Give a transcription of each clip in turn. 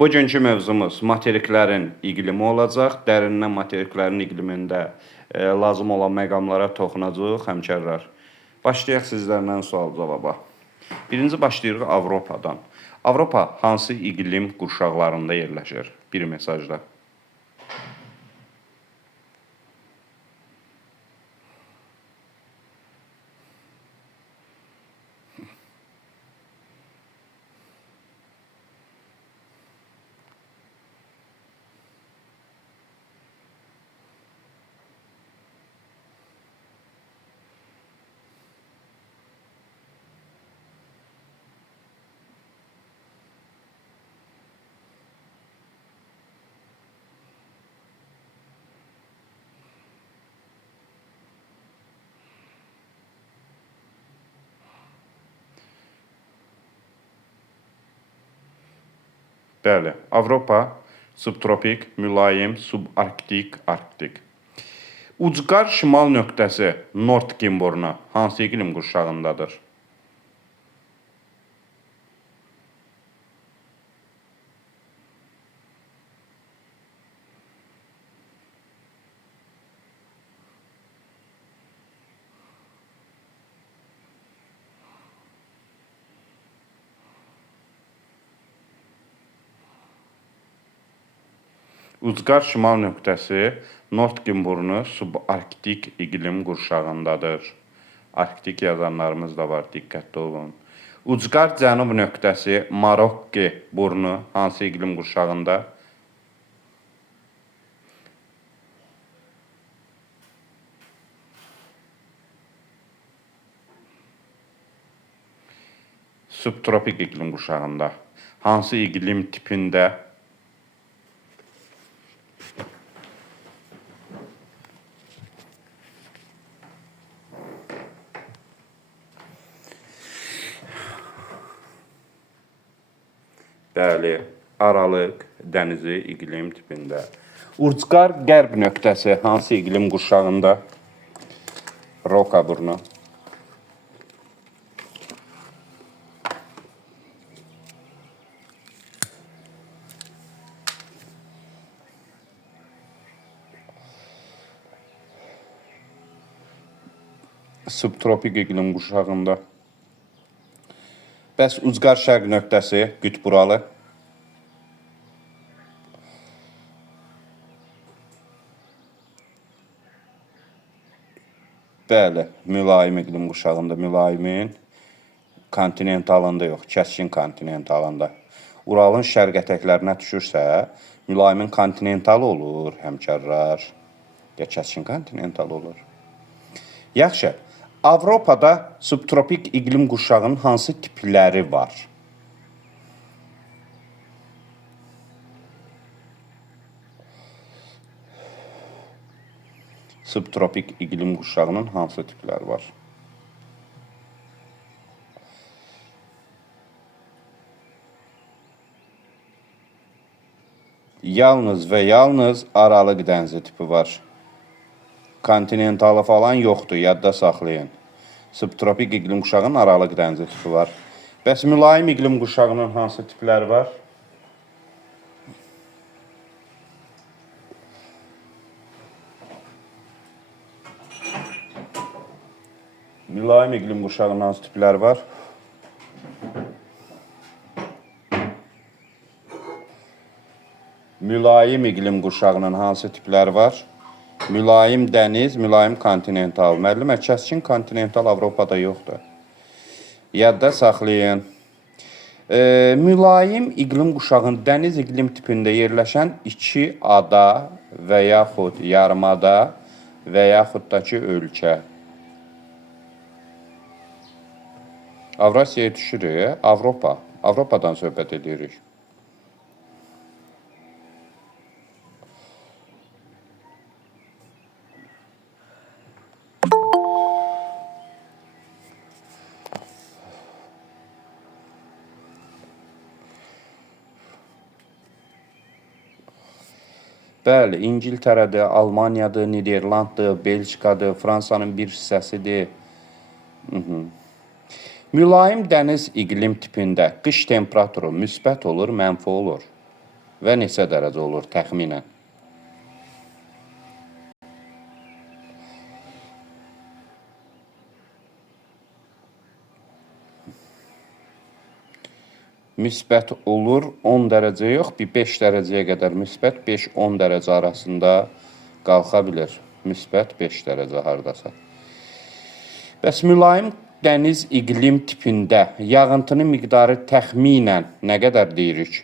Bugünkü mövzumuz materiklərin iqlimi olacaq. Dərindən materiklərin iqlimində lazım olan məqamlara toxunacağıq həmkarlar. Başlayaq sizlərlə sual-cavaba. Birinci başlayırıq Avropadan. Avropa hansı iqlim qurşaqlarında yerləşir? Bir mesajda. Bəli, Avropa subtropik, mülayim, subarktik, arktik. Ucqar şimal nöqtəsi Nord Kimburnu hansı iqlim qurşağındadır? Ucqar şimal nöqtəsi Nord Kimburnu subarktik iqlim qurşağındadır. Arktik yazanlarımız da var, diqqətli olun. Ucqar cənub nöqtəsi Marokki burnu hansı iqlim qurşağında? Subtropik iqlim qurşağında. Hansı iqlim tipində? Bəli, Aralıq dənizi iqlim tipində. Ucqar qərb nöqtəsi hansı iqlim qurşağında? Roka burnu. Subtropik iqlim qurşağında. Bəs ucqar şərq nöqtəsi qütburalı. Bəli, mülayim iqlim qurşağında, mülayimin kontinentalında yox, kəskin kontinentalında. Uralın şərq ətəklərinə düşürsə, mülayimin kontinentalı olur, həmkarlar. Ya kəskin kontinental olur. Yaxşı. Avropada subtropik iqlim qurşağının hansı tipləri var? Subtropik iqlim qurşağının hansı tipləri var? Yalnız və yalnız Aralıq dənizi tipi var. Kontinentalı falan yoxdur, yadda saxlayın. Subtropik iqlim qurşağının Aralıq dənizi tipi var. Bəs mülayim iqlim qurşağının hansı tipləri var? Mülayim iqlim qurşağının hansı tipləri var? Mülayim iqlim qurşağının hansı tipləri var? Mülayim dəniz, mülayim kontinental. Müəllimə, kəskin kontinental Avropada yoxdur. Yadda saxlayın. Mülayim iqlim qurşağının dəniz iqlim tipində yerləşən iki ada və yaxud yarımada və yaxud da ki, ölkə. Avrasiyaya düşürük, Avropadan söhbət edirik. Bəli, İngiltərədir, Almaniyadır, Niderlanddır, Belçikadır, Fransanın bir hissəsidir. Mülayim dəniz iqlim tipində qış temperaturu müsbət olur, mənfi olur. və neçə dərəcə olur təxminən? Müsbət olur 10 dərəcə yox, bir 5 dərəcəyə qədər müsbət, 5-10 dərəcə arasında qalxa bilir. Müsbət 5 dərəcə hardasa. Bəs mülayim dəniz iqlim tipində yağıntının miqdarı təxminən nə qədər deyirik?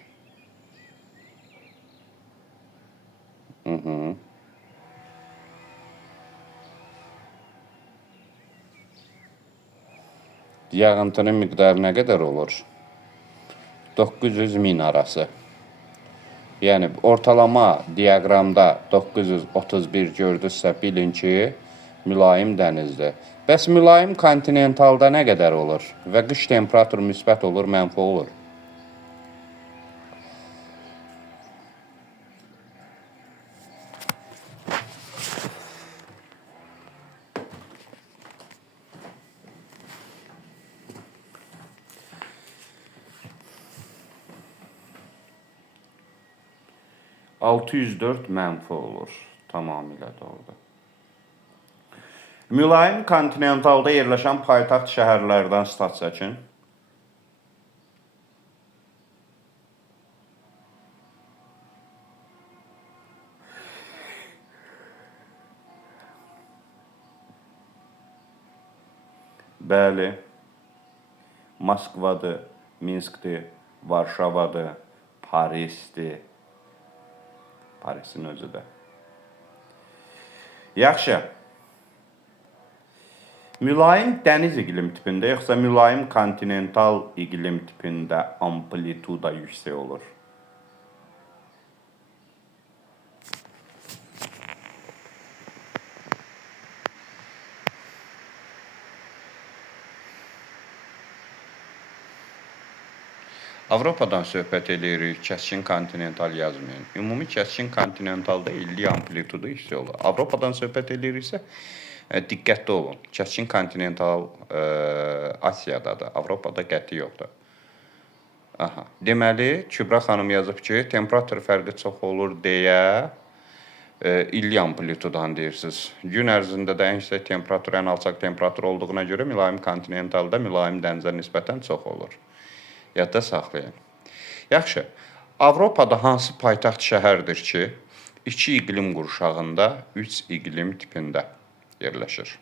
Yağıntının miqdarı nə qədər olur? 900-1000 arası. Yəni, ortalama diaqramda 931 gördünüzsə, bilin ki, mülayim dənizdir. Bəs mülayim kontinentalda nə qədər olur? Və qış temperaturu müsbət olur, mənfi olur. -604 olur. Tamamilə doğrudur. Mülayim kontinentalda yerləşən paytaxt şəhərlərdən stat çəkin. Bəli. Moskvadır, Minskdir, Varşavadır, Parisdir. Parisin özü də. Yaxşı. Mülayim dəniz iqlim tipində, yoxsa mülayim kontinental iqlim tipində amplituda yüksək olur? Avropadan söhbət edirik, kəskin kontinental yazmayın. Ümumi kəskin kontinentalda illik amplitudu yüksək olur. Avropadan söhbət ediriksə, diqqətli olun. Kəskin kontinental Asiyadadır, Avropada qəti yoxdur. Aha. Deməli, Kübra xanım yazıb ki, temperatur fərqi çox olur deyə illik amplitudan deyirsiniz. Gün ərzində də ən yüksək temperatur, ən alçaq temperatur olduğuna görə mülayim kontinentalda mülayim dənizə nisbətən çox olur. Yadda saxlayın. Yaxşı, Avropada hansı paytaxt şəhərdir ki, 2 iqlim qurşağında 3 iqlim tipində yerləşir?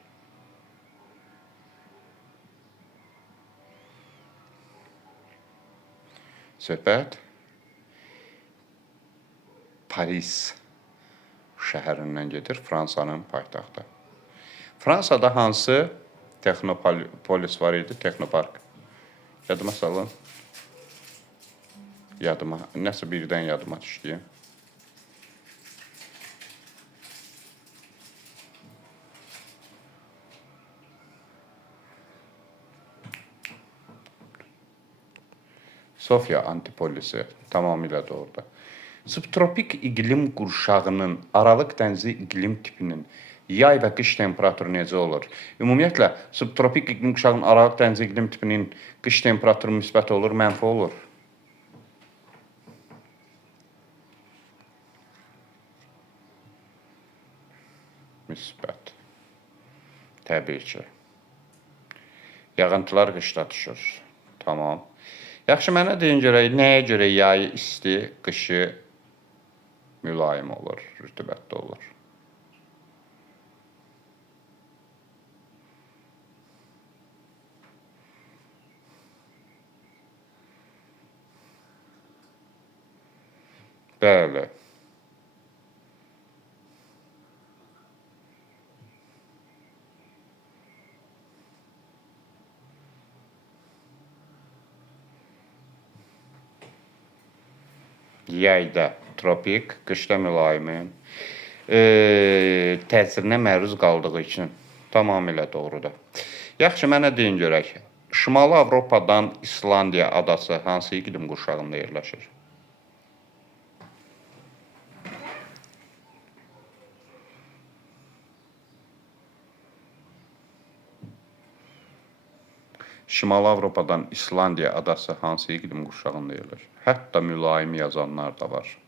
Söhbət Paris şəhərindən gedir, Fransanın paytaxtı. Fransada hansı texnopolis var idi? Texnopark. Yadıma salın. Nəsə birdən yadıma düşdü. Sofya antipolisi tamamilə doğrudur. Subtropik iqlim qurşağının Aralıq dənizi iqlim tipinin yay və qış temperaturu necə olur? Ümumiyyətlə, subtropik iqlim qurşağının Aralıq dənizi iqlim tipinin qış temperaturu müsbət olur, mənfi olur. Müsbət. Təbii ki. Yağıntılar qışda düşür. Tamam. Yaxşı, mənə deyin görək, nəyə görə yayı isti, qışı mülayim olur, rütubətli olur? Bəli. Yayda tropik, qışda mülayimin təsirinə məruz qaldığı üçün tamamilə doğrudur. Yaxşı, mənə deyin görək, Şimali Avropadan İslandiya adası hansı iqlim qurşağında yerləşir? Şimali Avropadan İslandiya adası hansı iqlim qurşağında yerləşir? Hətta mülayim yazanlar da var.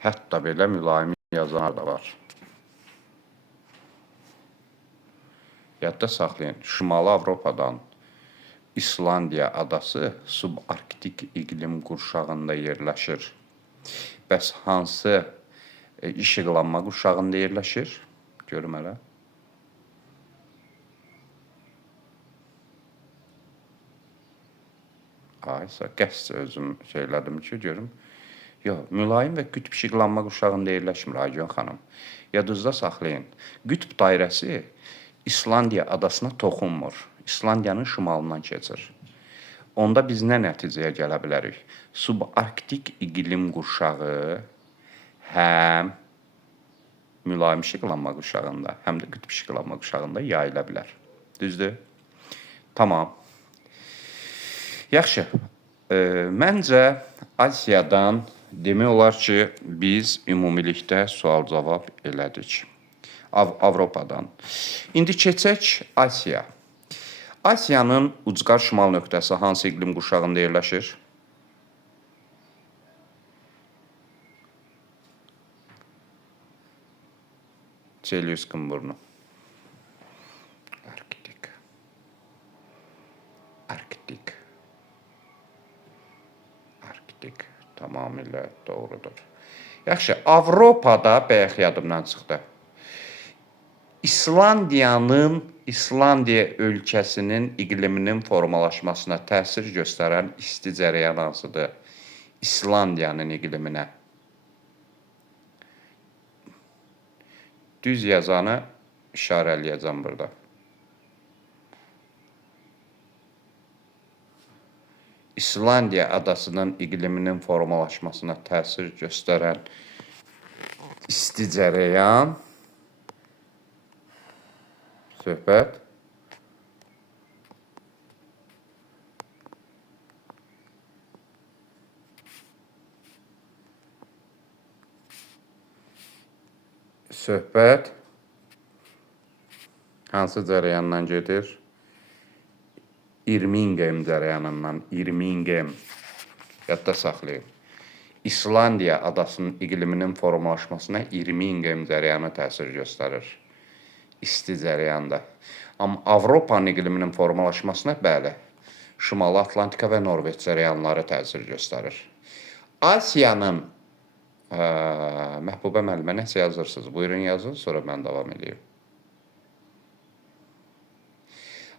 Hətta belə mülayim yazanlar da var. Yadda saxlayın, Şimali Avropadan İslandiya adası subarktik iqlim qurşağında yerləşir. Bəs hansı işıqlanma qurşağında yerləşir? Görüm hələ. Aysa qəsd özüm söylədim ki, görüm. Yox, mülayim və qütb işıqlanma qurşağında yerləşmir Aycan xanım. Yadınızda saxlayın. Qütb dairəsi İslandiya adasına toxunmur. İslandiyanın şimalından keçir. Onda biz nə nəticəyə gələ bilərik? Subarktik iqlim qurşağı həm mülayim işıqlanma qurşağında, həm də qütb işıqlanma qurşağında yayıla bilər. Düzdür? Tamam. Yaxşı. Məncə Asiyadan demək olar ki, biz ümumilikdə sual-cavab elədik. Avropadan. İndi keçək Asiya. Asiyanın ucqar şimal nöqtəsi hansı iqlim qurşağında yerləşir? Celius qımburnu. Arktik. Arktik. Arktik. Tamamilə doğrudur. Yaxşı, Avropada bayaq yadımdan çıxdı. İslandiya ölkəsinin iqliminin formalaşmasına təsir göstərən isti cərəyan hansıdır? İslandiyanın iqliminə. Düz yazanı işarələyəcəm burada. İslandiya adasının iqliminin formalaşmasına təsir göstərən isti cərəyan söhbət hansı cərəyandan gedir? Irmingem cərəyanından. Irmingem. Yadda saxlayın. İslandiya adasının iqliminin formalaşmasına Irmingem cərəyanı təsir göstərir. İsti cərəyanda. Amma Avropanın iqliminin formalaşmasına bəli, Şimali Atlantika və Norveç cərəyanları təsir göstərir. Asiyanın Məhbubə müəllimə nəsə yazırsınız? Buyurun yazın, sonra mən davam edeyim.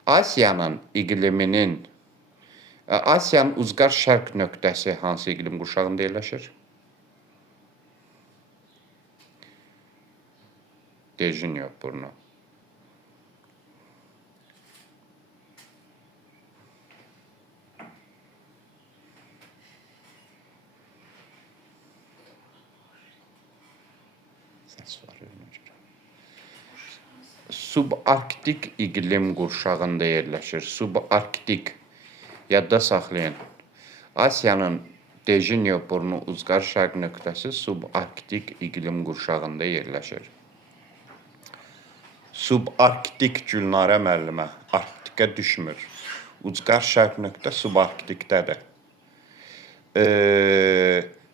Asiyanın ucqar şərq nöqtəsi hansı iqlim qurşağında yerləşir? Dejinyo burnu. Subarktik iqlim qurşağında yerləşir. Subarktik. Yadda saxlayın. Asiyanın Dejinyo burnu ucqar şərq nöqtəsi subarktik iqlim qurşağında yerləşir. Subarktik Gülnarə müəllimə Arktikə düşmür. Ucqar şərq nöqtə subarktikdədir.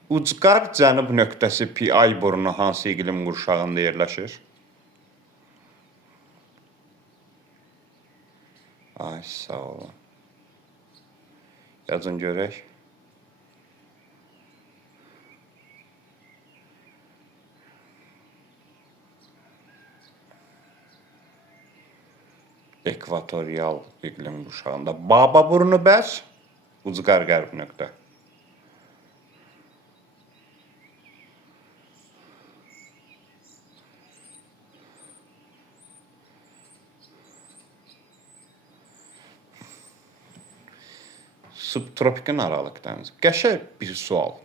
Ucqar cənub nöqtəsi Pi burnu hansı iqlim qurşağında yerləşir? Ay, sağ olun. Yazın görək. Ekvatorial iqlim qurşağında. Baba burnu bəs? Ucqar qərb nöqtə. Subtropikin Aralıq dənizi. Qəşəng bir sual.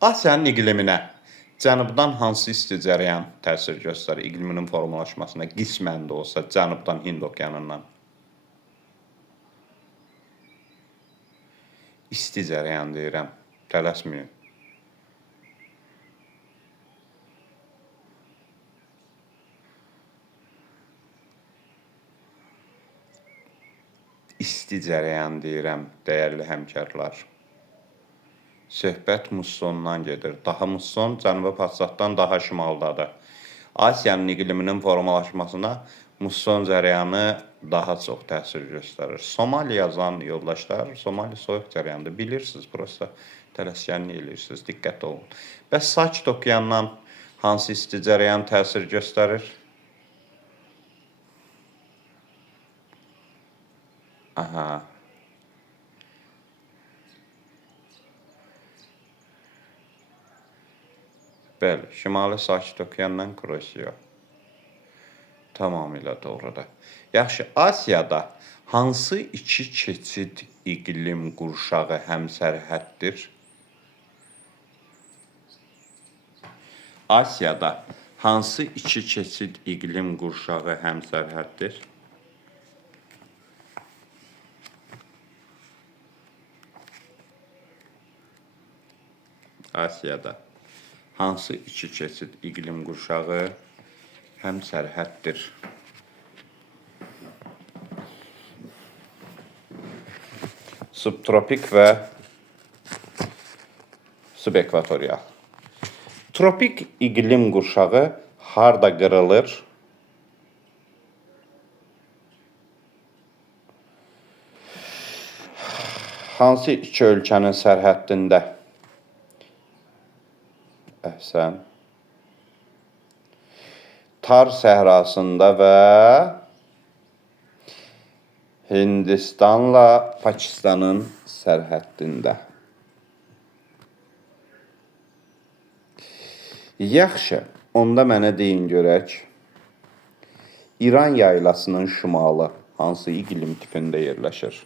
Asiyanın iqliminə cənubdan hansı isti cərəyan təsir göstərir iqliminin formalaşmasına? Qismən də olsa cənubdan Hind okeanından. İsti cərəyan deyirəm. Tələsməyin. İsti cərəyan deyirəm, dəyərli həmkarlar. Söhbət mussondan gedir. Daha musson Cənubi Passatdan daha şimaldadır. Asiyanın iqliminin formalaşmasına musson cərəyanı daha çox təsir göstərir. Somali yazan yoldaşlar, Somali soyuq cərəyandır. Bilirsiniz, prosta tələskənlik eləyirsiniz, diqqət olun. Bəs Sakit Okeandan hansı isti cərəyan təsir göstərir? Aha. Bəli, Şimali Sakit Okeandan Kurosiya. Tamamilə doğrudur. Yaxşı, Asiyada hansı iki keçid iqlim qurşağı həmsərhəddir? Asiyada hansı iki keçid iqlim qurşağı həmsərhəddir? Asiyada hansı iki keçid iqlim qurşağı həmsərhəddir? Subtropik və subekvatorial. Tropik iqlim qurşağı harda qırılır? Hansı iki ölkənin sərhəddində? Əhsən. Tar səhrasında və Hindistanla Pakistanın sərhəddində. Yaxşı, onda mənə deyin görək. İran yaylasının şimalı hansı iqlim tipində yerləşir?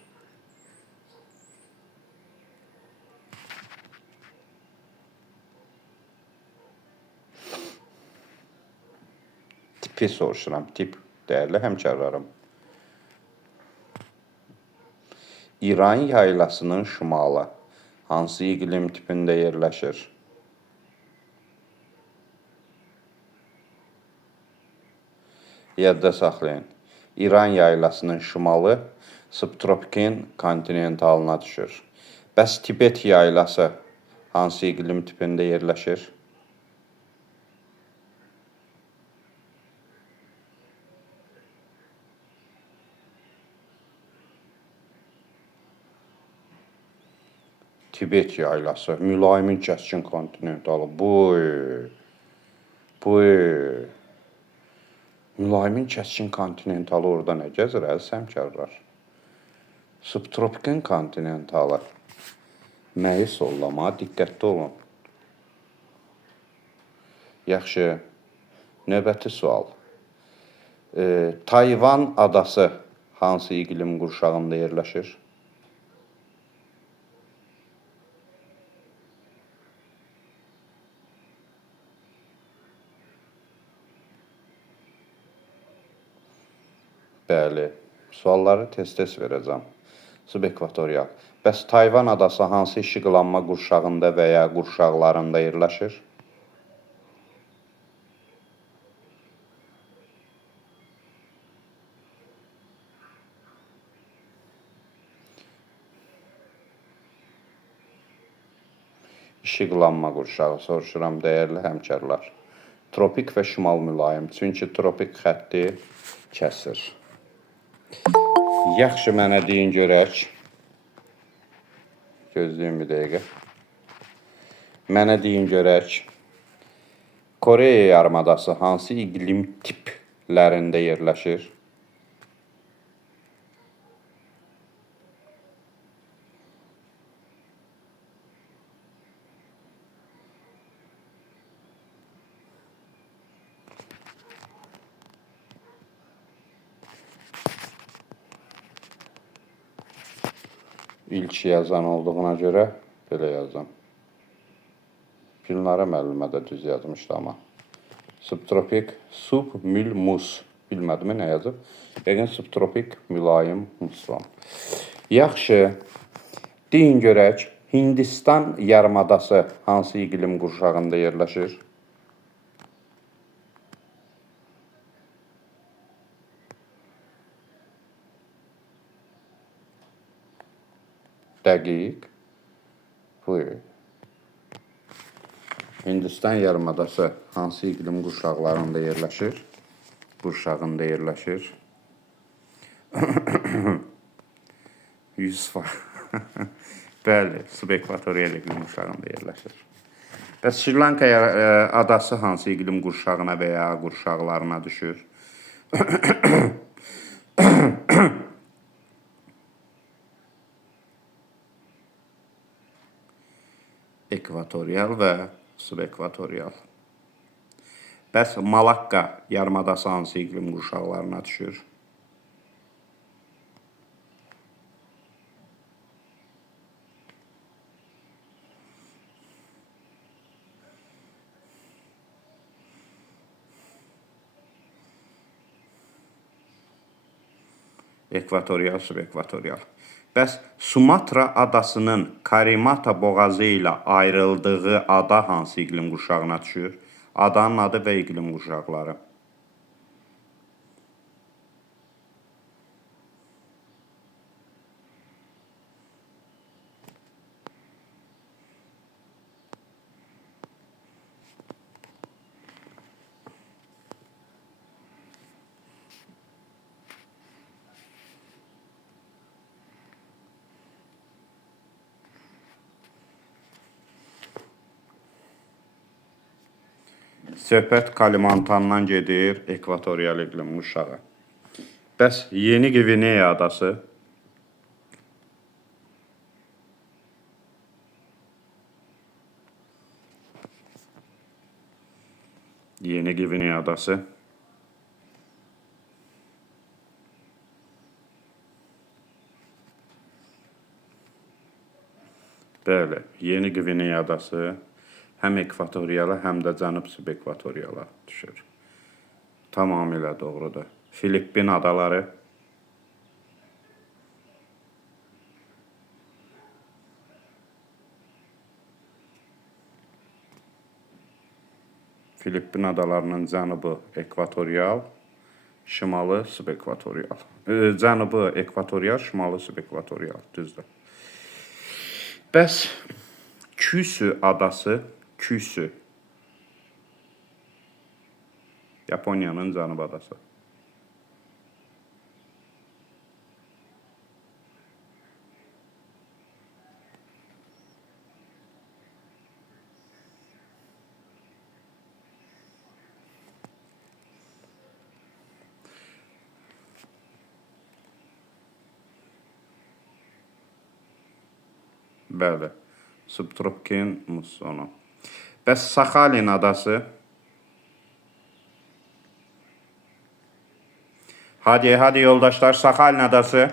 Tipi soruşuram, tip, dəyərli həmkarlarım. İran yaylasının şimalı hansı iqlim tipində yerləşir? Yadda saxlayın. İran yaylasının şimalı subtropikin kontinentalına düşür. Bəs Tibet yaylası hansı iqlim tipində yerləşir? Tibet yaylası, mülayimin kəskin kontinentalı. Mülayimin kəskin kontinentalı orada nə gəzir, əziz həmkarlar? Subtropikin kontinentalı. Məyus ollama, diqqətli olun. Yaxşı, növbəti sual. Tayvan adası hansı iqlim qurşağında yerləşir? Bəli, sualları tez-tez verəcəm. Subekvatorial. Bəs Tayvan adası hansı işıqlanma qurşağında və ya qurşaqlarında yerləşir? İşıqlanma qurşağı soruşuram, dəyərli həmkarlar. Tropik və şimal mülayim, çünki tropik xətti kəsir. Yaxşı, mənə deyin görək. Gözləyin bir dəqiqə. Mənə deyin görək. Koreya yarımadası hansı iqlim tiplərində yerləşir? İlk yazan olduğuna görə belə yazdım. Gülnara müəllimə də düz yazmışdı amma. Subtropik, submülmus. Bilmədim nə yazıb. Yəqin subtropik mülayim musson. Yaxşı, deyin görək, Hindistan yarımadası hansı iqlim qurşağında yerləşir? Dəqiq. Buyur. Hindistan yarımadası hansı iqlim qurşaqlarında yerləşir? Qurşağında yerləşir. 100%. Bəli, subekvatorial iqlim qurşağında yerləşir. Bəs Şri Lanka adası hansı iqlim qurşağına və ya qurşaqlarına düşür? Ekvatorial və subekvatorial. Bəs Malakka yarımadası hansı iqlim qurşaqlarına düşür? Ekvatorial, subekvatorial. Bəs Sumatra adasının Karimata boğazı ilə ayrıldığı ada hansı iqlim qurşağına düşür? Adanın adı və iqlim qurşaqları. Söhbət Kalimantandan gedir ekvatorial iqlim qurşağı. Bəs Yeni Gvineya adası Yeni Gvineya adası Bəli, Yeni Gvineya adası həm ekvatoriala, həm də cənub subekvatoriala düşür. Tamamilə doğrudur. Filippin adaları Filippin adalarının cənubu ekvatorial, şimalı subekvatorial. Cənubu ekvatorial, şimalı subekvatorial, düzdür. Bəs Küsü adası, Küsü, Yaponiyanın cənub adası. Bəli, subtropkin mussonu. Bəs Sakhalin adası? Hadi yoldaşlar, Sakhalin adası.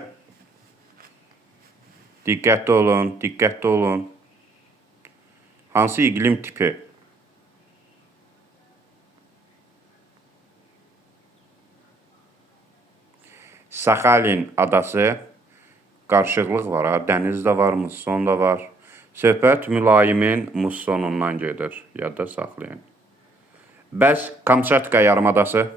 Diqqətli olun, diqqətli olun. Hansı iqlim tipi? Sakhalin adası. Qarışıqlıq var, dəniz də var, musson da var. Söhbət mülayimin mussonundan gedir, yadda saxlayın. Bəs Kamçatka yarımadası?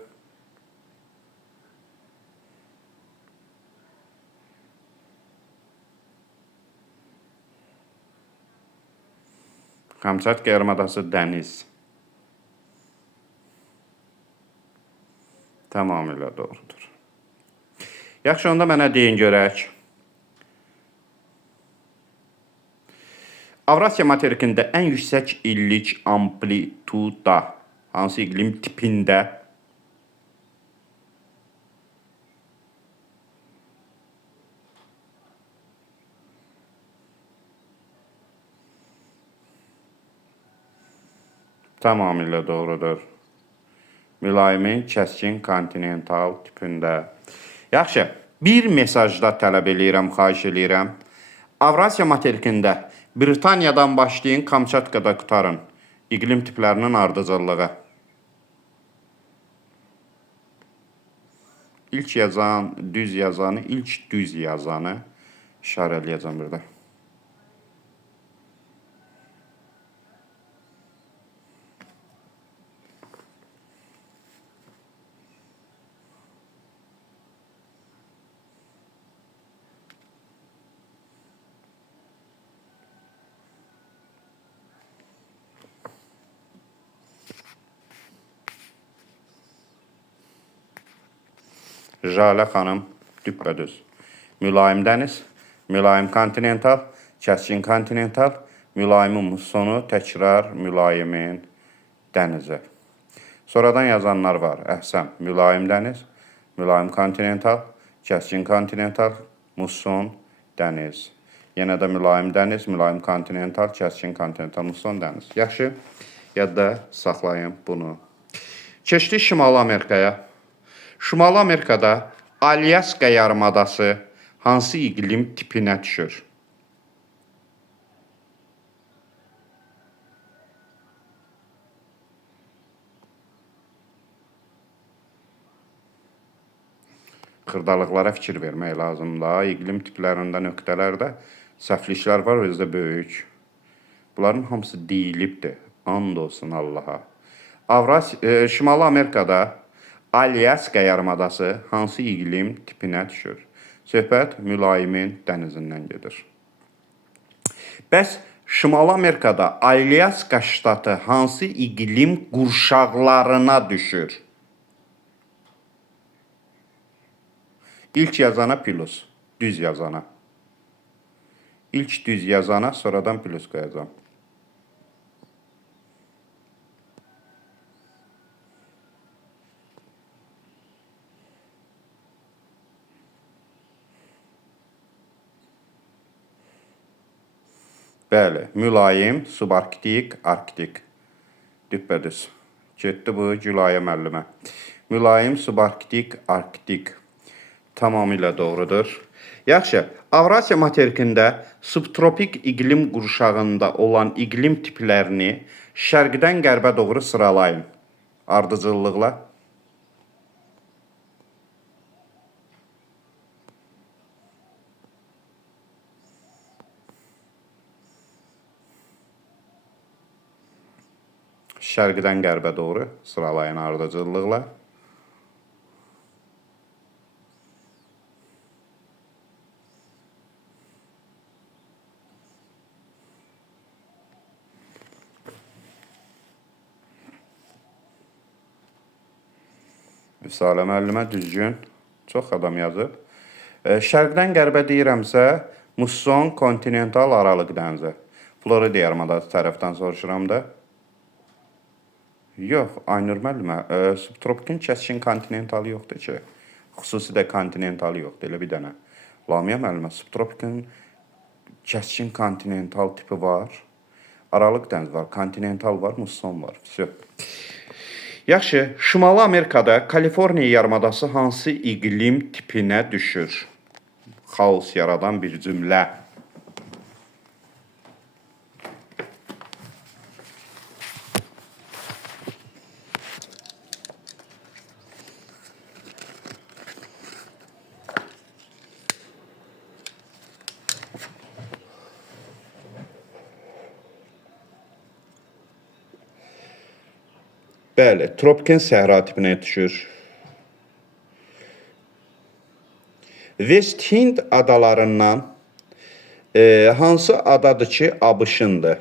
Kamçatka yarımadası dəniz. Tamamilə doğrudur. Yaxşı, onda mənə deyin görək. Avrasiya materikində ən yüksək illik amplituda hansı iqlim tipində? Tamamilə doğrudur. Mülayimin kəskin kontinental tipində. Yaxşı, bir mesajda tələb eləyirəm, xahiş eləyirəm. Avrasiya materikində Britaniyadan başlayın, Kamçatkada qutarın. İqlim tiplərinin ardıcıllığı. İlk yazan, düz yazanı, ilk düz yazanı işarələyəcəm burada. Jalə xanım düppədüz. Mülayim dəniz, mülayim kontinental, kəskin kontinental, mülayimin mussonu, təkrar mülayimin dənizi. Sonradan yazanlar var. Əhsən, mülayim dəniz, mülayim kontinental, kəskin kontinental, musson, dəniz. Yenə də mülayim dəniz, mülayim kontinental, kəskin kontinental, musson, dəniz. Yaxşı, yadda saxlayın bunu. Keçdik Şimali Amerikaya. Şimali Amerikada Alyaska yarımadası hansı iqlim tipinə düşür? Xırdalıqlara fikir vermək lazımdır. İqlim tiplərində, nöqtələrdə səhvliklər var, özü də böyük. Bunların hamısı deyilibdir. And olsun Allaha. Şimali Amerikada Alyaska yarımadası hansı iqlim tipinə düşür? Söhbət mülayimin dənizindən gedir. Bəs Şimali Amerikada Alyaska ştatı hansı iqlim qurşaqlarına düşür? İlk yazana plus, düz yazana. İlk düz yazana, sonradan plus qoyacağım. Bəli, mülayim, subarktik, arktik. Düppədüz. Getdi bu Gülaya müəllimə. Mülayim, subarktik, arktik. Tamamilə doğrudur. Yaxşı, Avrasiya materikində subtropik iqlim qurşağında olan iqlim tiplərini şərqdən qərbə doğru sıralayın. Ardıcıllıqla. Şərqdən qərbə doğru sıralayın ardıcıllıqla. Vüsalə müəllimə düzgün. Çox adam yazıb. Şərqdən qərbə deyirəmsə, musson, kontinental, aralıq dənizi. Florida yarımadası tərəfdən soruşuram da. Yox, Aynur müəllimə, subtropikin kəskin kontinentalı yoxdur ki. Xüsusi də kontinentalı yoxdur, elə bir dənə. Lamiyə müəllimə, subtropikin kəskin kontinental tipi var. Aralıq dəniz var, kontinental var, musson var. Yaxşı, Şimali Amerikada Kaliforniya yarımadası hansı iqlim tipinə düşür? Xaos yaradan bir cümlə. Bəli, tropikin səhra tipinə düşür. West Hind adalarından hansı adadır ki, ABŞ-ındır?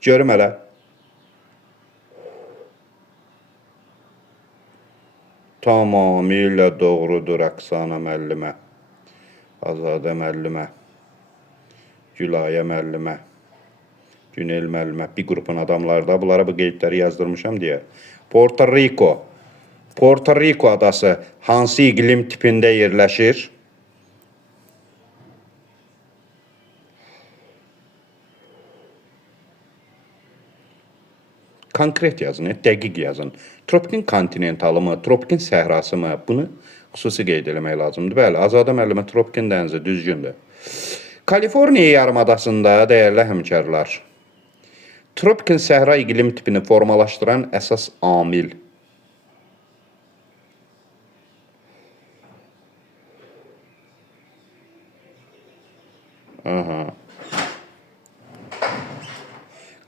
Görüm hələ. Tamamilə doğrudur Əksana müəllimə, Azadə müəllimə, Gülaya müəllimə, Günel müəllimə, bir qrupun adamları da bunlara bu qeydləri yazdırmışam deyə. Porto Rico. Porto Rico adası hansı iqlim tipində yerləşir? Konkret yazın, dəqiq yazın. Tropikin kontinentalı mı, tropikin səhrası mı? Bunu xüsusi qeyd eləmək lazımdır. Bəli, Azadə müəllimə, tropikin dənizi düzgündür. Kaliforniya yarımadasında, dəyərli həmkarlar, tropikin səhra iqlim tipini formalaşdıran əsas amil.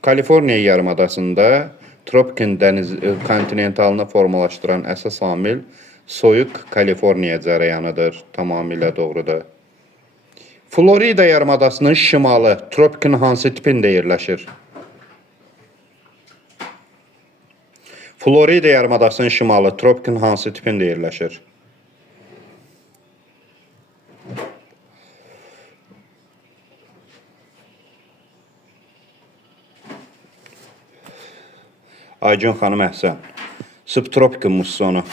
Kaliforniya yarımadasında tropikin kontinentalını formalaşdıran əsas amil soyuq Kaliforniya cərəyanıdır. Tamamilə doğrudur. Florida yarımadasının şimalı tropikin hansı tipində yerləşir? Florida yarımadasının şimalı tropikin hansı tipində yerləşir? Aycun xanım Əhsən. Subtropikin mussonu.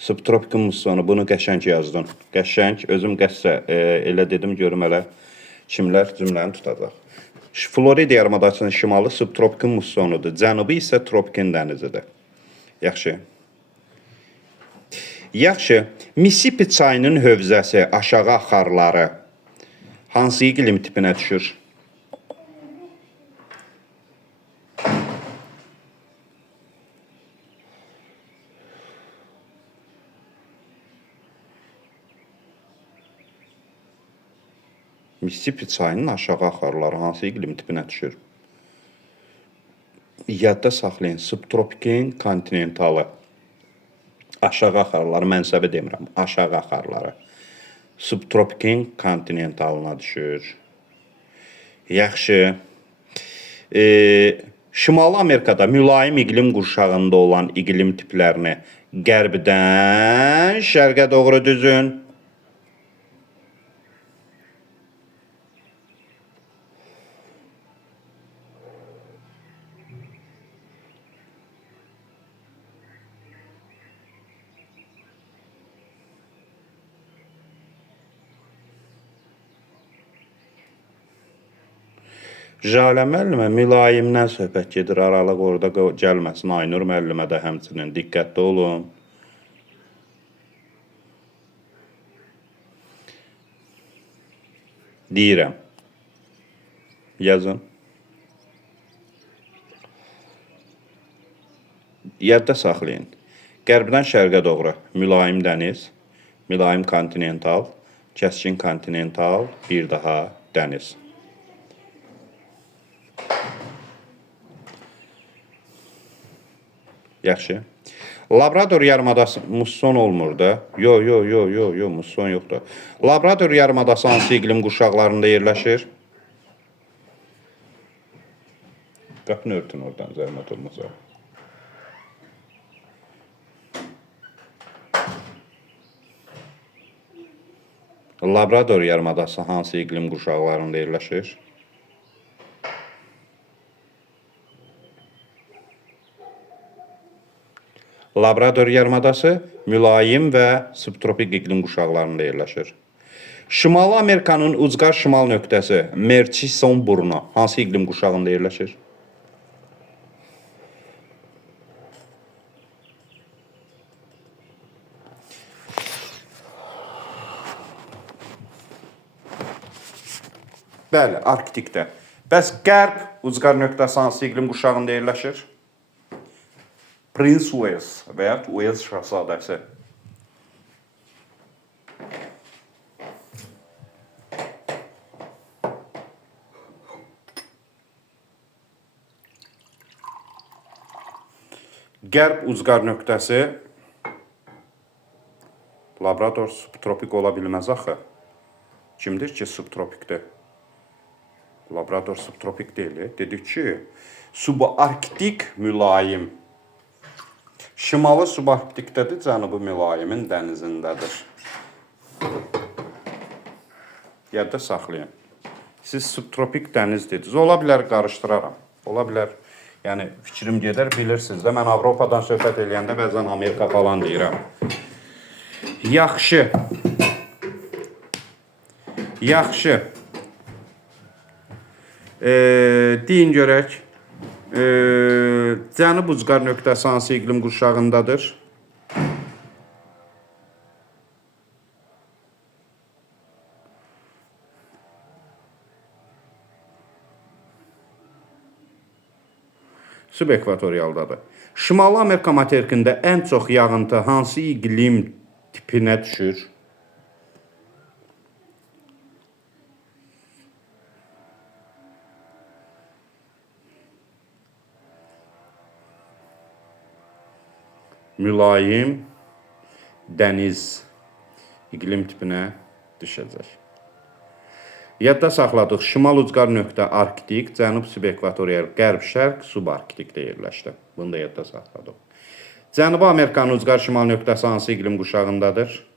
Subtropikin mussonu. Bunu qəşəng yazdın. Qəşəng. Özüm qəssə elə dedim görüm hələ kimlər cümləni tutacaq. Florida yarımadasının şimalı subtropikin mussonudur. Cənubi isə tropikin dənizidir. Yaxşı. Yaxşı. Mississippi çayının hövzəsi, aşağı axarları hansı iqlim tipinə düşür? Mississippi çayının aşağı axarları hansı iqlim tipinə düşür? Yadda saxlayın. Subtropikin kontinentalı. Aşağı axarları, mən səbə demirəm. Aşağı axarları. Subtropikin kontinentalına düşür. Yaxşı. Şimali Amerikada mülayim iqlim qurşağında olan iqlim tiplərini qərbdən şərqə doğru düzün. Jalə müəllimə mülayimdən söhbət gedir, aralıq orada gəlməsin. Aynur müəllimə də həmçinin diqqətli olun. Deyirəm. Yazın. Yadda saxlayın. Qərbdən şərqə doğru mülayim dəniz, mülayim kontinental, kəskin kontinental, bir daha dəniz. Yaxşı. Labrador yarımadası musson olmur da. Yo, musson yoxdur. Labrador yarımadası hansı iqlim qurşaqlarında yerləşir? Qapını örtün oradan, zəhmət olmasa. Labrador yarımadası hansı iqlim qurşaqlarında yerləşir? Labrador yarımadası mülayim və subtropik iqlim qurşaqlarında yerləşir. Şimali Amerikanın ucqar şimal nöqtəsi Murchison burnu hansı iqlim qurşağında yerləşir? Bəli, Arktikdə. Bəs qərb ucqar nöqtəsi hansı iqlim qurşağında yerləşir? Prince Wales və ya Wales şahzadəsi. Qərb ucqar nöqtəsi Labrador subtropik ola bilməz axı. Kimdir ki subtropikdir? Labrador subtropik deyil. Dedik ki subarktik mülayim. Şimalı subarktikdədir, cənubi mülayimin dənizindədir. Yadda saxlayın. Siz subtropik dəniz dediniz. Ola bilər qarışdıraram. Ola bilər, yəni fikrim gedər, bilirsiniz də. Mən Avropadan söhbət eləyəndə bəzən Amerika falan deyirəm. Yaxşı. Yaxşı. Deyin görək. Cənub ucqar nöqtəsi hansı iqlim qurşağındadır? Subekvatorialdadır. Şimali Amerika materikində ən çox yağıntı hansı iqlim tipinə düşür? Mülayim dəniz iqlim tipinə düşəcək. Yadda saxladıq. Şimal ucqar nöqtə Arktik, cənub subekvatorial, qərb-şərq subarktikdə yerləşdi. Bunu da yadda saxladıq. Cənubi Amerikanın ucqar şimal nöqtəsi hansı iqlim quşağındadır?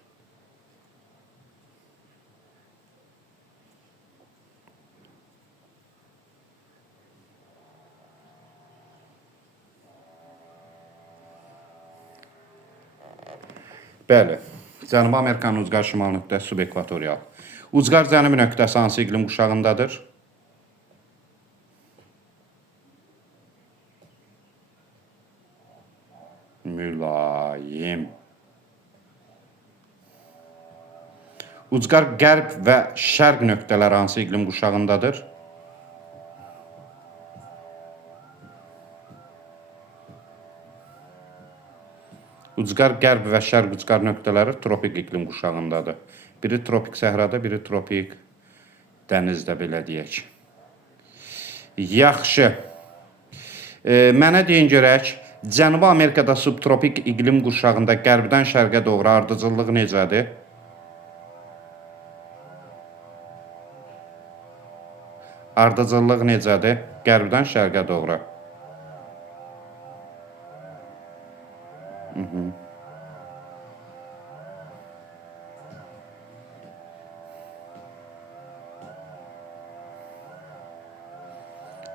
Bəli. Cənubi Amerikanın ucqar şimal nöqtəsi subekvatorial. Ucqar cənubi nöqtəsi hansı iqlim quşağındadır? Mülayim. Ucqar qərb və şərq nöqtələri hansı iqlim quşağındadır? Ucqar qərb və şərq ucqar nöqtələri tropik iqlim quşağındadır. Biri tropik səhrada, biri tropik dənizdə, belə deyək. Yaxşı. Mənə deyin görək, Cənubi Amerikada subtropik iqlim quşağında qərbdən şərqə doğru ardıcıllıq necədir? Ardıcıllıq necədir? Qərbdən şərqə doğru.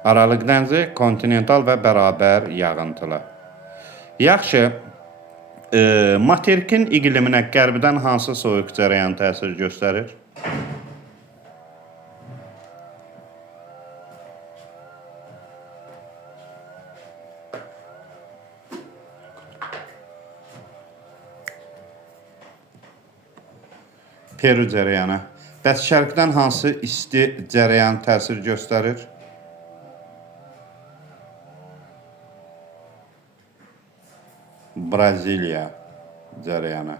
Aralıq dənizi kontinental və bərabər yağıntılı. Yaxşı, materikin iqliminə qərbdən hansı soyuq cərəyan təsir göstərir? Peru cərəyanı. Bəs şərqdən hansı isti cərəyan təsir göstərir? Braziliya cərəyanı.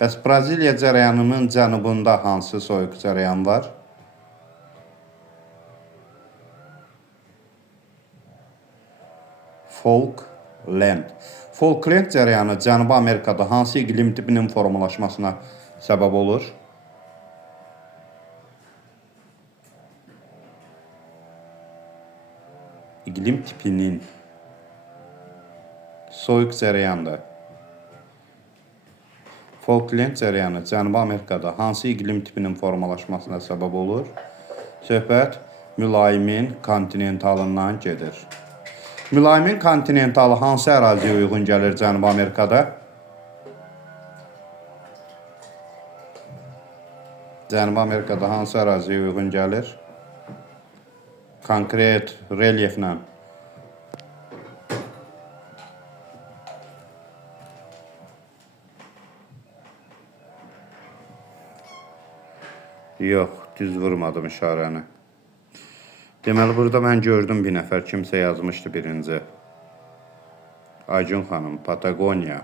Bəs Braziliya cərəyanının cənubunda hansı soyuq cərəyan var? Falkland. Falkland cərəyanı Cənubi Amerikada hansı iqlim tipinin formalaşmasına səbəb olur? İqlim tipinin soyuq cərəyandır. Falkland cərəyanı Cənubi Amerikada hansı iqlim tipinin formalaşmasına səbəb olur? Söhbət mülayimin kontinentalından gedir. Mülayimin kontinentalı hansı əraziyə uyğun gəlir Cənubi Amerikada? Cənubi Amerikada hansı əraziyə uyğun gəlir? Konkret relyeflə. Yox, düz vurmadım işarəni. Deməli, burada mən gördüm bir nəfər, kimsə yazmışdı birinci. Aycun xanım, Patagoniya.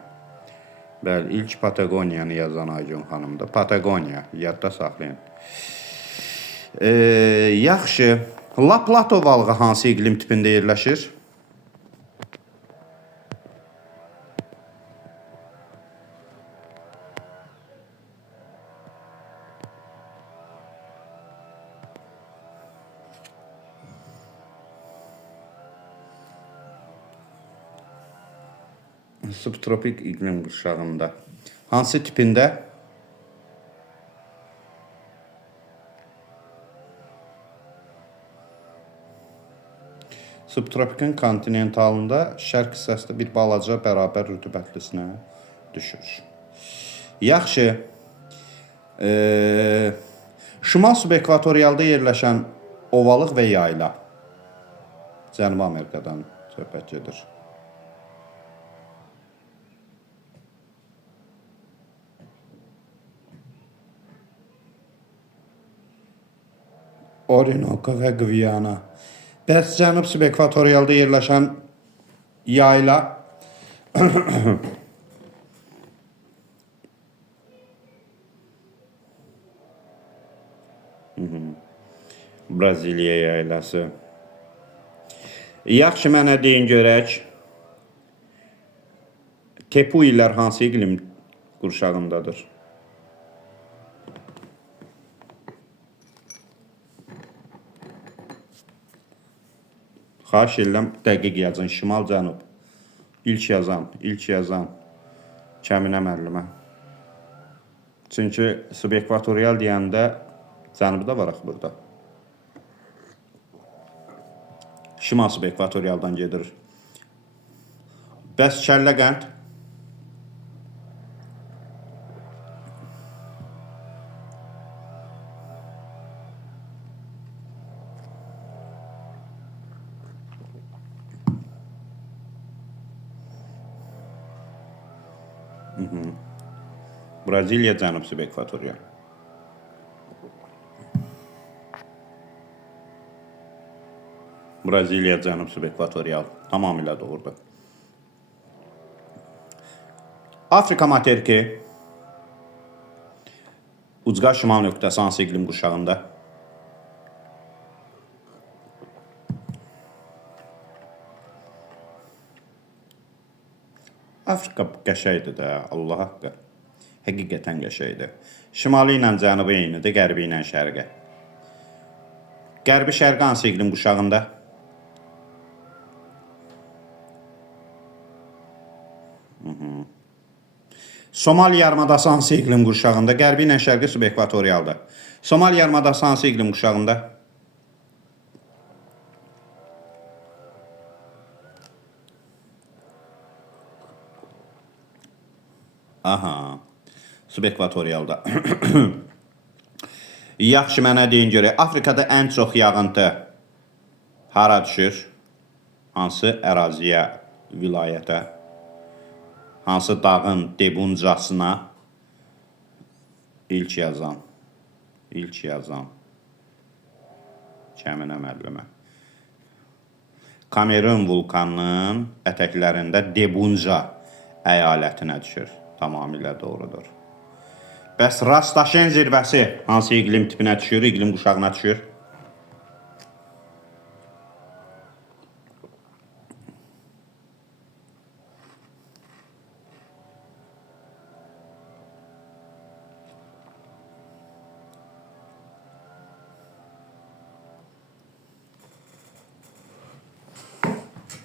Bəli, ilk Patagoniyanı yazan Aycun xanımdır. Patagoniya, yadda saxlayın. Yaxşı, La Plato balığı hansı iqlim tipində yerləşir? Subtropik iqlim quşağında. Hansı tipində? Subtropikin kontinentalında şərq hissəsində bir balaca bərabər rütubətlisinə düşür. Yaxşı. Şimal subekvatorialda yerləşən ovalıq və yayla. Cənubi Amerikadan söhbət gedir. Orinoco və Guyana. Bəs cənub subekvatorialda yerləşən yayla Braziliya yaylası. Yaxşı, mənə deyin görək. Tepuilər hansı iqlim qurşağındadır? Xahiş edirəm, dəqiq yazın. Şimal, cənub. ilk yazan Kəminə müəllimə. Çünki subekvatorial deyəndə cənubda var axı burada. Şimal subekvatorialdan gedir. Bəs Kəlləqənd? Braziliya cənub subekvatorial. Braziliya cənub subekvatorial. Tamamilə doğrudur. Afrika materiki ucqar şimal nöqtəsi hansı iqlim qurşağında? Afrika qəşəngdir də, Allah haqqı. Həqiqətən qəşəngdir. Şimalı ilə cənubu eynidir, qərbi ilə şərqi. Qərbi şərqi hansı iqlim qurşağında? Somali yarımadası hansı iqlim qurşağında? Qərbi ilə şərqi subekvatorialdır. Somali yarımadası hansı iqlim qurşağında? Aha, subekvatorialda. Yaxşı, mənə deyin görək, Afrikada ən çox yağıntı hara düşür? Hansı əraziyə, vilayətə? Hansı dağın debuncasına? İlk yazan. Kəminə müəllimə. Kamerun vulkanının ətəklərində Debunca əyalətinə düşür. Tamamilə doğrudur. Bəs Rastaşen zirvəsi hansı iqlim tipinə düşür, iqlim qurşağına düşür?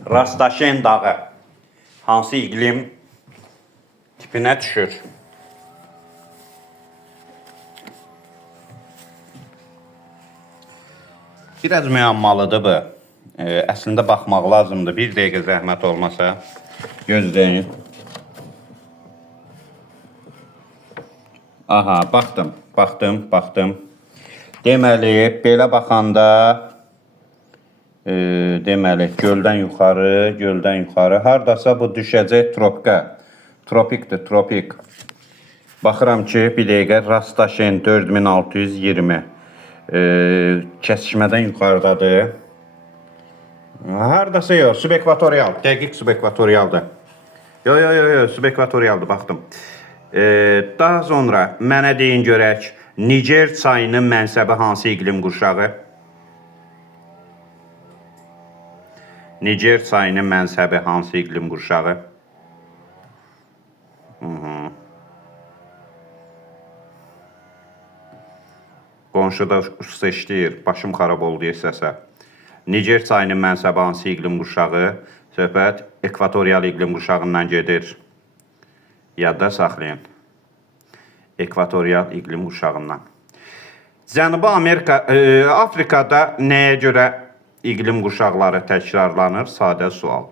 Rastaşen dağı hansı iqlim tipinə düşür? Biraz müəmmalıdır bu. Əslində baxmaq lazımdır. Bir dəqiqə zəhmət olmasa. Gözləyin. Aha, baxdım. Deməli, belə baxanda deməli, göldən yuxarı. Hardasa bu düşəcək tropika. Tropik. Baxıram ki, bir dəqiqə Rastaşen 4620. Kəsişmədən yuxarıdadır. Hardasa yox, subekvatorial, dəqiq subekvatorialdır. Yox, subekvatorialdır, baxdım. Daha sonra mənə deyin görək, Niger çayının mənsəbi hansı iqlim qurşağı? Niger çayının mənsəbi hansı iqlim qurşağı? Qonşuda usta işləyir, başım xarab oldu səsə. Niger çayının mənsəbi hansı iqlim qurşağı? Söhbət ekvatorial iqlim qurşağından gedir. Yadda saxlayın. Ekvatorial iqlim qurşağından. Cənubi Afrikada nəyə görə iqlim qurşaqları təkrarlanır? Sadə sual.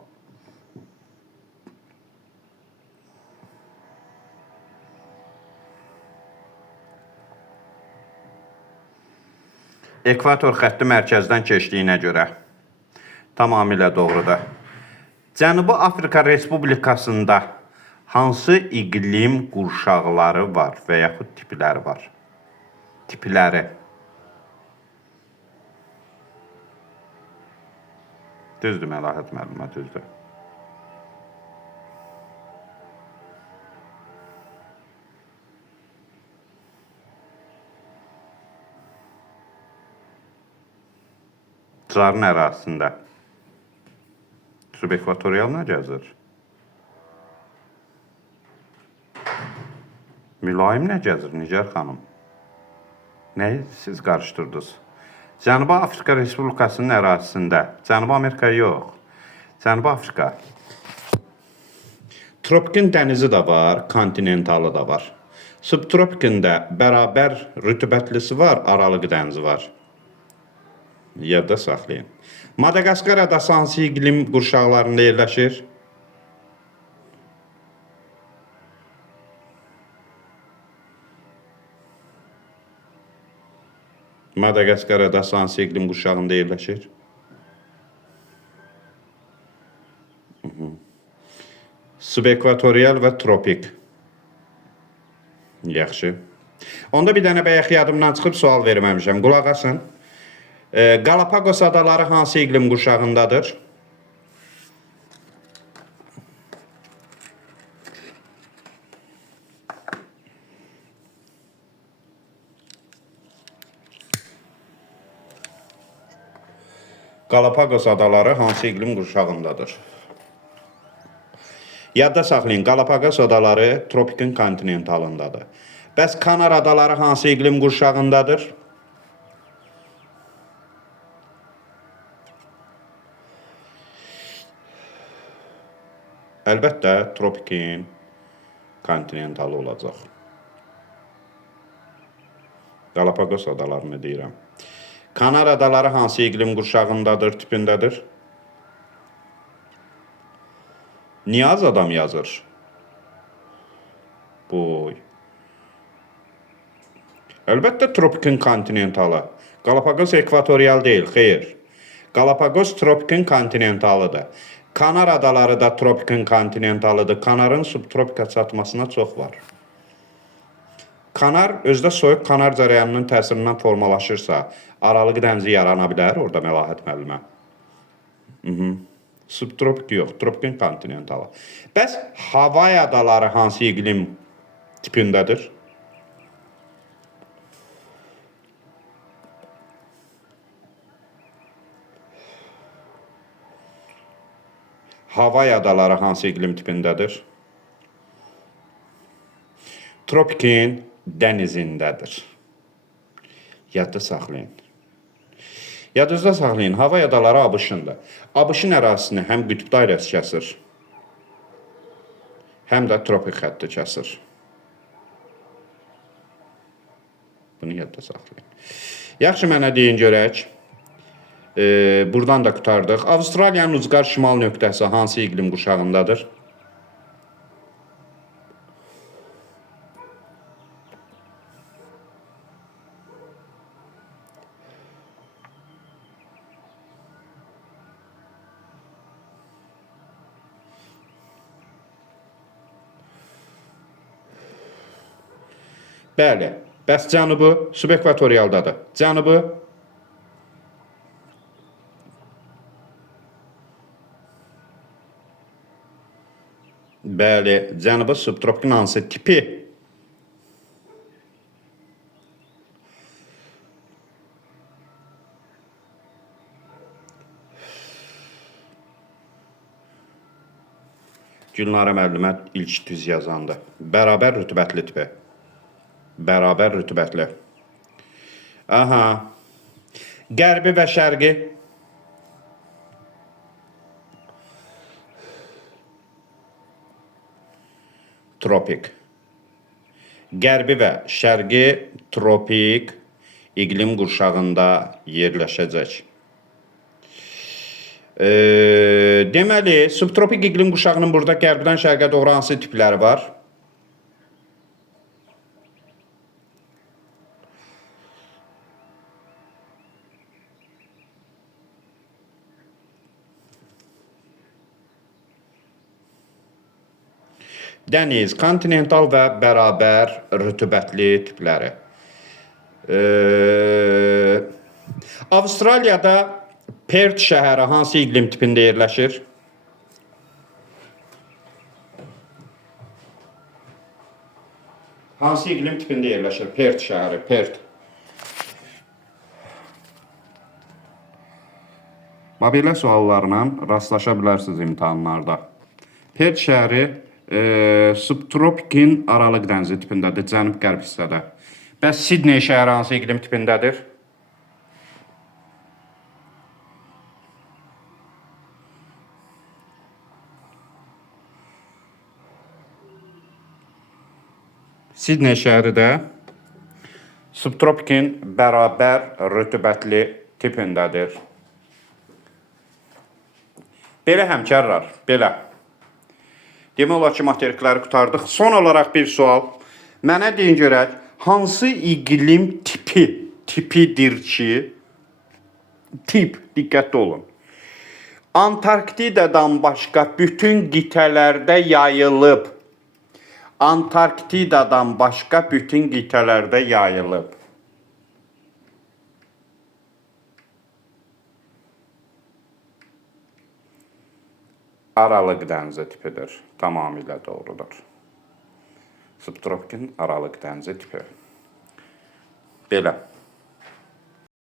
Ekvator xətti mərkəzdən keçdiyinə görə. Tamamilə doğrudur. Cənubi Afrika Respublikasında hansı iqlim qurşaqları var və yaxud tipləri var? Tipləri. Düzdür, Məlahət müəllimə, düzdür. Çarın ərazisində subekvatorial nə gəzir? Mülayim nə gəzir, Nigar xanım? Nəyi siz qarışdırdınız? Cənubi Afrika Respublikasının ərazisində, Cənubi Amerika yox, Cənubi Afrika. Tropikin dənizi də var, kontinentalı da var. Subtropikində bərabər rütubətlisi var, Aralıq dənizi var. Yadda saxlayın. Madagaskar adası hansı iqlim qurşaqlarında yerləşir? Madagaskar adası hansı iqlim qurşağında yerləşir? Subekvatorial və tropik. Yaxşı. Onda bir dənə bəyək yadımdan çıxıb sual verməmişəm. Qulaq asın. Galapagos adaları hansı iqlim qurşağındadır? Galapagos adaları hansı iqlim qurşağındadır? Yadda saxlayın, Galapagos adaları tropikin kontinentalındadır. Bəs Kanar adaları hansı iqlim qurşağındadır? Əlbəttə, tropikin kontinentalı olacaq. Galapagos adalarını deyirəm. Kanar adaları hansı iqlim qurşağındadır, tipindədir? Niyə az adam yazır? Boy. Əlbəttə tropikin kontinentalı. Galapagos ekvatorial deyil, xeyr. Galapagos tropikin kontinentalıdır. Kanar adaları da tropikin kontinentalıdır. Kanarın subtropika çatmasına çox var. Kanar özdə soyuq kanar cərəyanının təsirindən formalaşırsa, Aralıq dənizi yarana bilər orada Məlahət müəllimə. Subtropik yox, tropikin kontinentalı. Bəs Havay adaları hansı iqlim tipindədir? Havay adaları hansı iqlim tipindədir? Tropikin dənizindədir. Yadda saxlayın. Yadınızda saxlayın, Havay adaları ABŞ-ındır. ABŞ-ın ərazisini həm qütb dairəsi kəsir, həm də tropik xətti kəsir. Bunu yadda saxlayın. Yaxşı, mənə deyin görək. Buradan da qurtardıq. Avstraliyanın ucqar şimal nöqtəsi hansı iqlim qurşağındadır? Bəli. Bəs cənubu subekvatorialdadır. Cənubu bəli, cənubu subtropikin hansı tipi? Gülnara müəllimə ilk düz yazandı. Bərabər rütubətli tipi. Bərabər rütubətli. Aha. Qərbi və şərqi. Tropik. Qərbi və şərqi tropik iqlim qurşağında yerləşəcək. Deməli, subtropik iqlim qurşağının burada qərbdən şərqə doğru hansı tipləri var? Dəniz, kontinental və bərabər rütubətli tipləri. Avstraliyada Perth şəhəri hansı iqlim tipində yerləşir? Hansı iqlim tipində yerləşir? Perth şəhəri, Perth. Belə suallarla rastlaşa bilərsiniz imtahanlarda. Perth şəhəri subtropikin Aralıq dənizi tipindədir, cənub-qərb hissədə. Bəs Sidney şəhəri hansı iqlim tipindədir? Sidney şəhəri də subtropikin bərabər rütubətli tipindədir. Belə həmkarlar, belə. Demək olar ki, materikləri qurtardıq. Son olaraq bir sual. Mənə deyin görək, hansı iqlim tipidir ki, diqqətli olun. Antarktidadan başqa bütün qitələrdə yayılıb. Antarktidadan başqa bütün qitələrdə yayılıb. Aralıq dənizi tipidir. Tamamilə doğrudur. Subtropikin aralıq dənizi tipi. Belə.